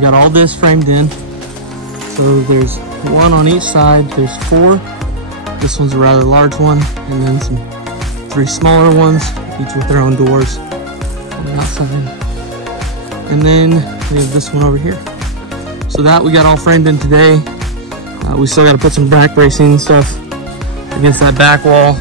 we got all this framed in. So there's one on each side. There's 4. This one's a rather large one, and then some 3 smaller ones, each with their own doors on the outside. And then we have this one over here. So that we got all framed in today. We still got to put some back bracing and stuff against that back wall,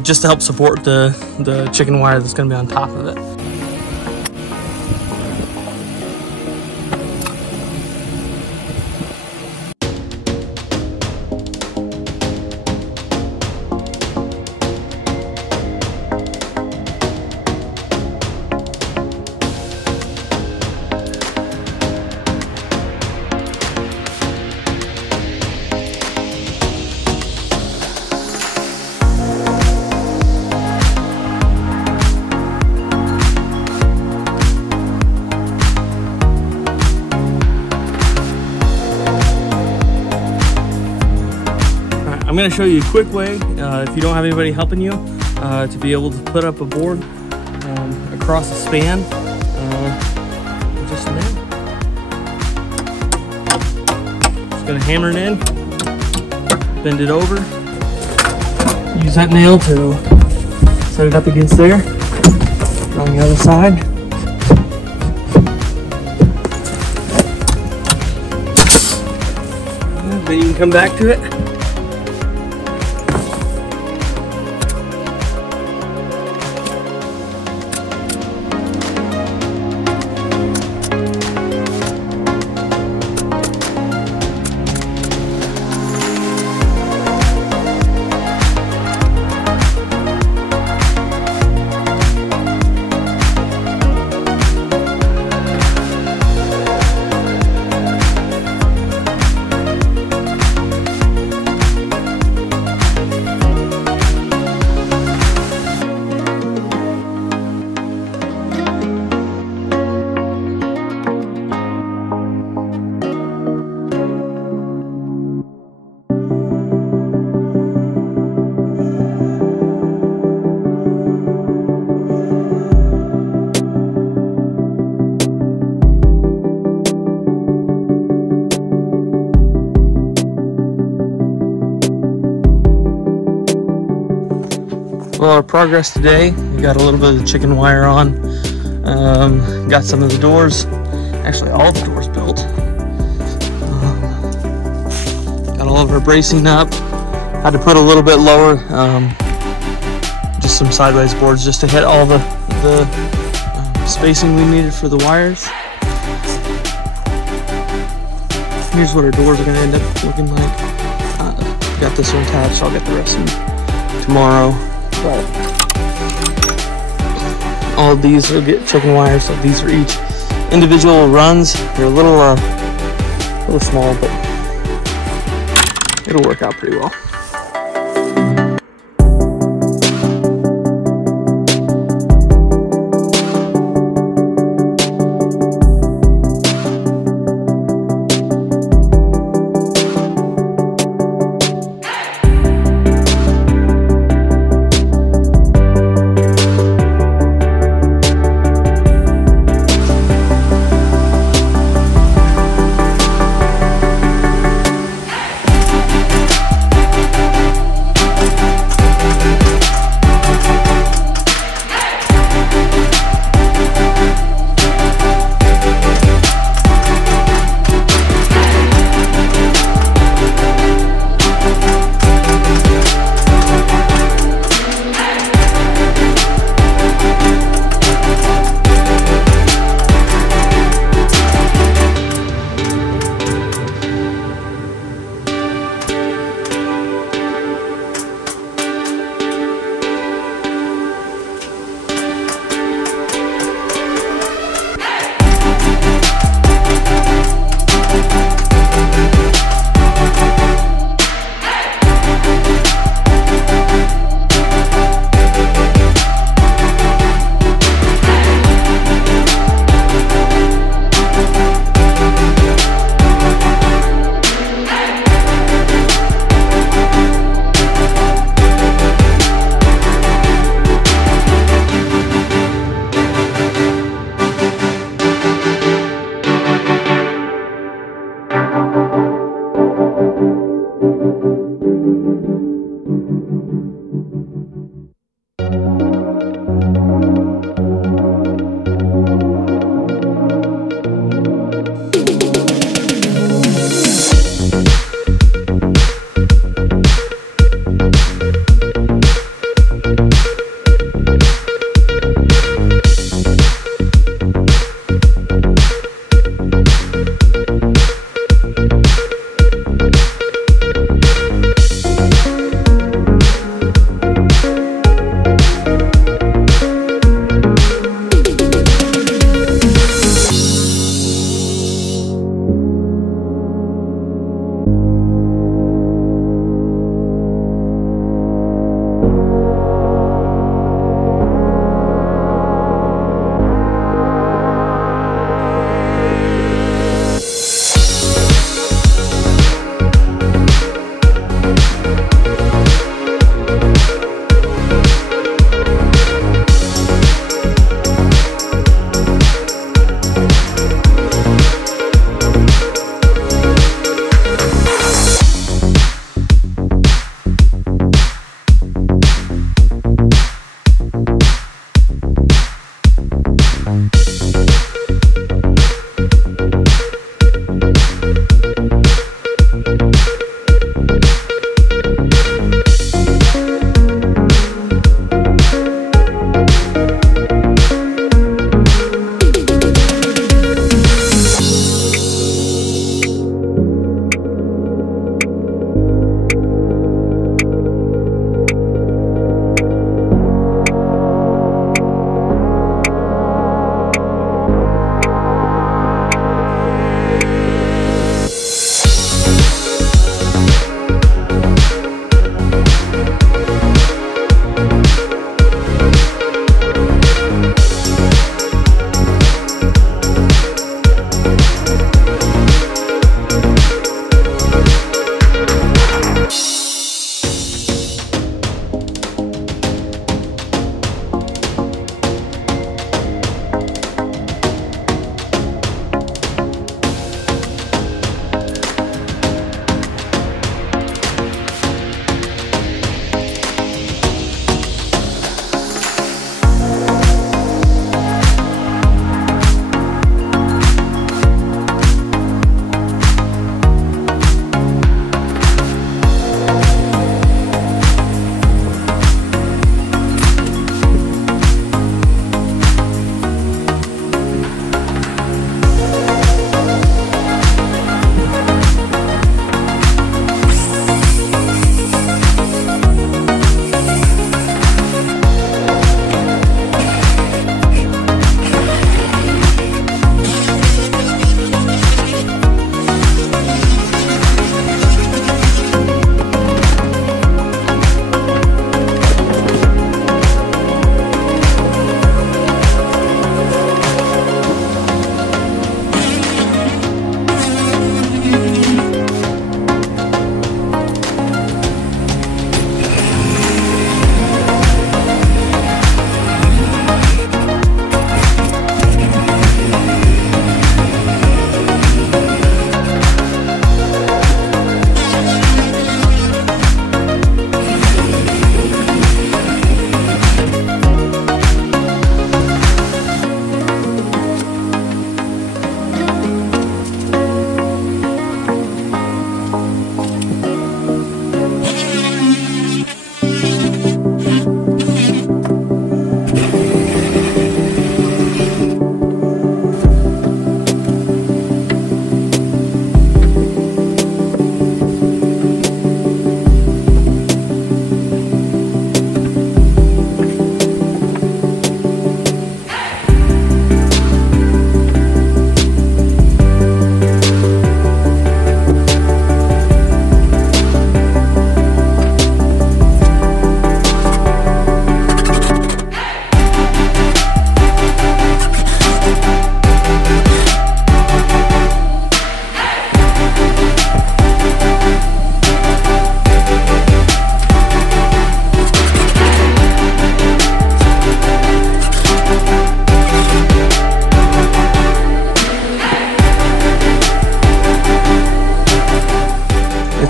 just to help support the chicken wire that's going to be on top of it. I'm going to show you a quick way, if you don't have anybody helping you, to be able to put up a board across a span. Just a minute. Just going to hammer it in, bend it over, use that nail to set it up against there. On the other side. Then you can come back to it. Well, our progress today, we got a little bit of the chicken wire on, got some of the doors, actually all the doors built, got all of our bracing up, had to put a little bit lower, just some sideways boards just to hit all the spacing we needed for the wires. Here's what our doors are going to end up looking like. Got this one attached, I'll get the rest of them tomorrow. But all of these will get chicken wires, so these are each individual runs. They're a little small, but it'll work out pretty well.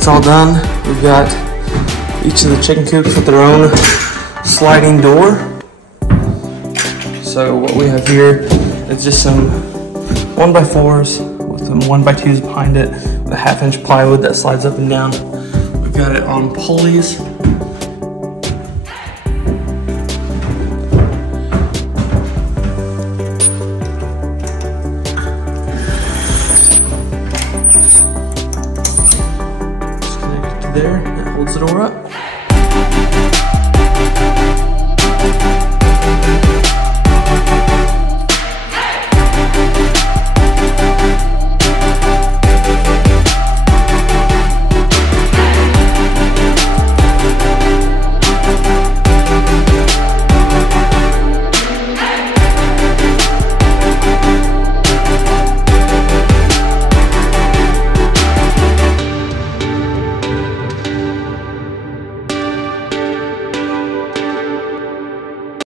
That's all done. We've got each of the chicken coops with their own sliding door. So what we have here is just some 1x4s with some 1x2s behind it with a 1/2-inch plywood that slides up and down. We've got it on pulleys. Just connect it to there, that holds the door up.